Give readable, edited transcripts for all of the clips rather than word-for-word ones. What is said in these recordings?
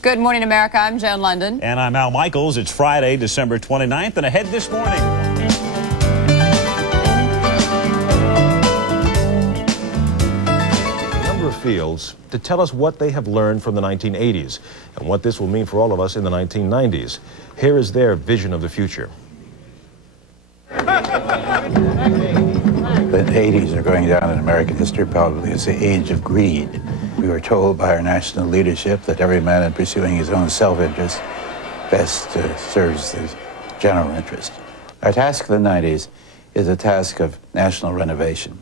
Good morning, America. I'm Joan London. And I'm Al Michaels. It's Friday, December 29th, and ahead this morning. A number of fields to tell us what they have learned from the 1980s and what this will mean for all of us in the 1990s. Here is their vision of the future. The 80s are going down in American history probably as the age of greed. We were told by our national leadership that every man in pursuing his own self-interest best serves the general interest. Our task of the 90s is a task of national renovation.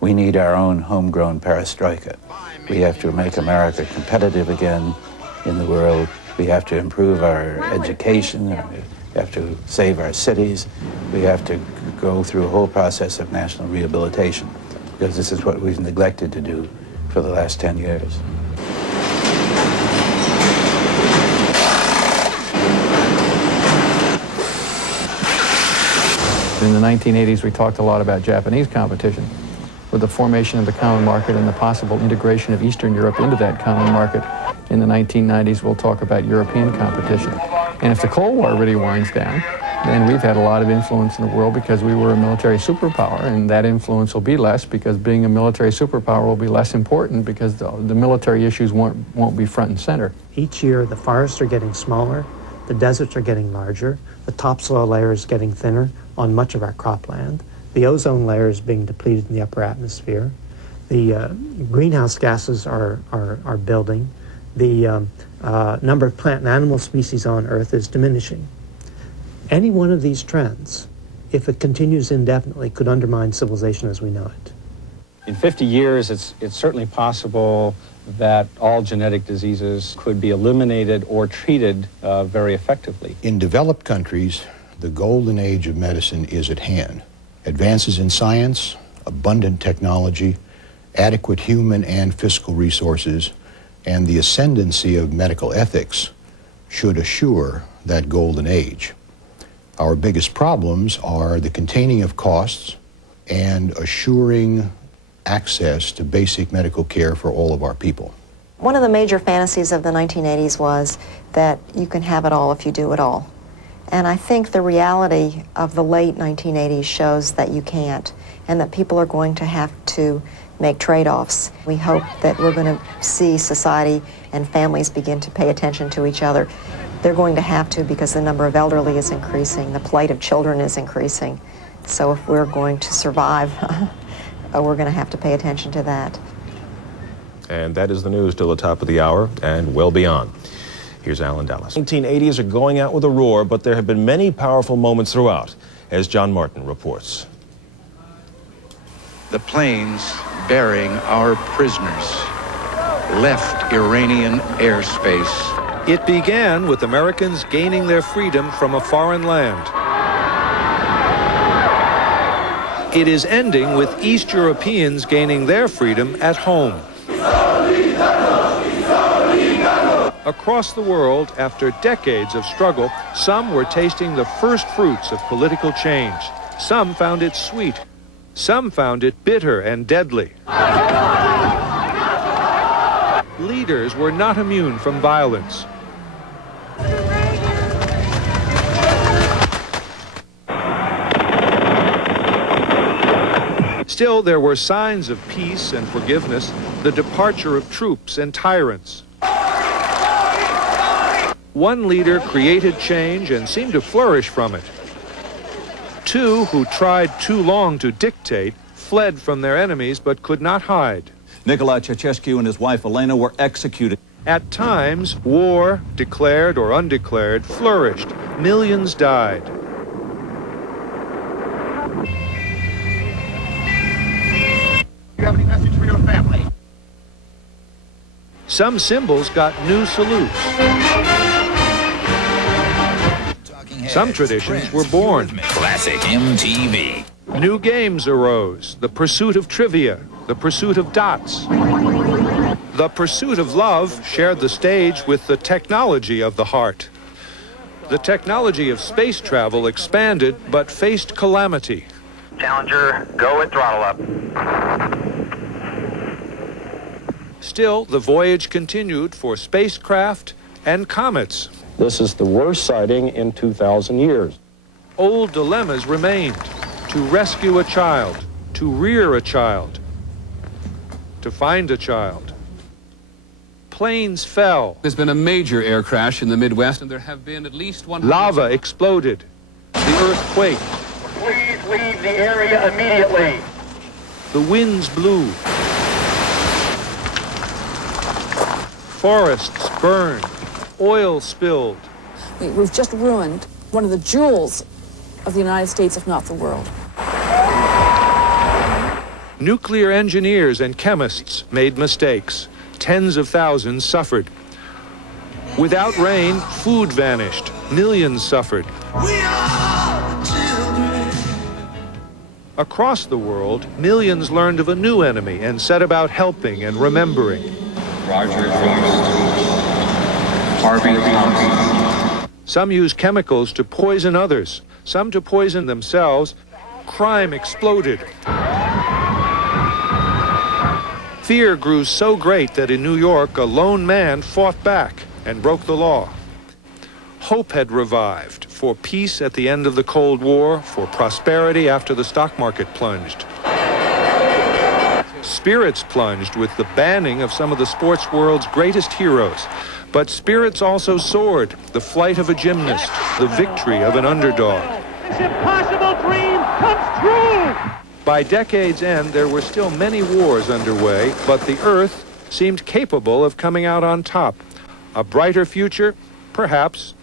We need our own homegrown perestroika. We have to make America competitive again in the world. We have to improve our education. We have to save our cities. We have to go through a whole process of national rehabilitation, because this is what we've neglected to do for the last 10 years. In the 1980s, we talked a lot about Japanese competition. With the formation of the common market and the possible integration of Eastern Europe into that common market, in the 1990s, we'll talk about European competition. And if the Cold War really winds down, then we've had a lot of influence in the world because we were a military superpower, and that influence will be less because being a military superpower will be less important because the military issues won't be front and center. Each year, the forests are getting smaller, the deserts are getting larger, the topsoil layer is getting thinner on much of our cropland, the ozone layer is being depleted in the upper atmosphere, the greenhouse gases are building, the number of plant and animal species on Earth is diminishing. Any one of these trends, if it continues indefinitely, could undermine civilization as we know it. In 50 years, it's certainly possible that all genetic diseases could be eliminated or treated very effectively. In developed countries, the golden age of medicine is at hand. Advances in science, abundant technology, adequate human and fiscal resources, and the ascendancy of medical ethics should assure that golden age. Our biggest problems are the containing of costs and assuring access to basic medical care for all of our people. One of the major fantasies of the 1980s was that you can have it all if you do it all. And I think the reality of the late 1980s shows that you can't, and that people are going to have to make trade-offs. We hope that we're going to see society and families begin to pay attention to each other. They're going to have to, because the number of elderly is increasing, the plight of children is increasing. So if we're going to survive, we're going to have to pay attention to that. And that is the news till the top of the hour and well beyond. Here's Alan Dallas. 1980s are going out with a roar, but there have been many powerful moments throughout, as John Martin reports. The planes bearing our prisoners left Iranian airspace. It began with Americans gaining their freedom from a foreign land. It is ending with East Europeans gaining their freedom at home. Across the world, after decades of struggle, some were tasting the first fruits of political change. Some found it sweet. Some found it bitter and deadly. Leaders were not immune from violence. Still, there were signs of peace and forgiveness, the departure of troops and tyrants. One leader created change and seemed to flourish from it. Two who tried too long to dictate fled from their enemies but could not hide. Nicolae Ceausescu and his wife Elena were executed. At times, war, declared or undeclared, flourished. Millions died. Do you have any message for your family? Some symbols got new salutes. Some traditions were born. Classic MTV. New games arose. The pursuit of trivia, the pursuit of dots. The pursuit of love shared the stage with the technology of the heart. The technology of space travel expanded but faced calamity. Challenger, go at throttle up. Still, the voyage continued for spacecraft and comets. This is the worst sighting in 2,000 years. Old dilemmas remained: to rescue a child, to rear a child, to find a child. Planes fell. There's been a major air crash in the Midwest, and there have been at least 100... Lava exploded. The earth quaked. Please leave the area immediately. The winds blew. Forests burned. Oil spilled. We've just ruined one of the jewels of the United States, if not the world. Nuclear engineers and chemists made mistakes. Tens of thousands suffered. Without rain, food vanished. Millions suffered. Across the world, millions learned of a new enemy and set about helping and remembering. Roger Harvey Thompson. Some use chemicals to poison others, some to poison themselves. Crime exploded. Fear grew so great that in New York, a lone man fought back and broke the law. Hope had revived for peace at the end of the Cold War, for prosperity after the stock market plunged. Spirits plunged with the banning of some of the sports world's greatest heroes. But spirits also soared, the flight of a gymnast, the victory of an underdog. This impossible dream comes true! By decade's end, there were still many wars underway, but the Earth seemed capable of coming out on top. A brighter future? Perhaps.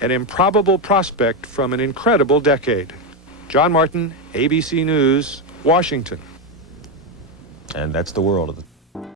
An improbable prospect from an incredible decade. John Martin, ABC News, Washington. And that's the world of the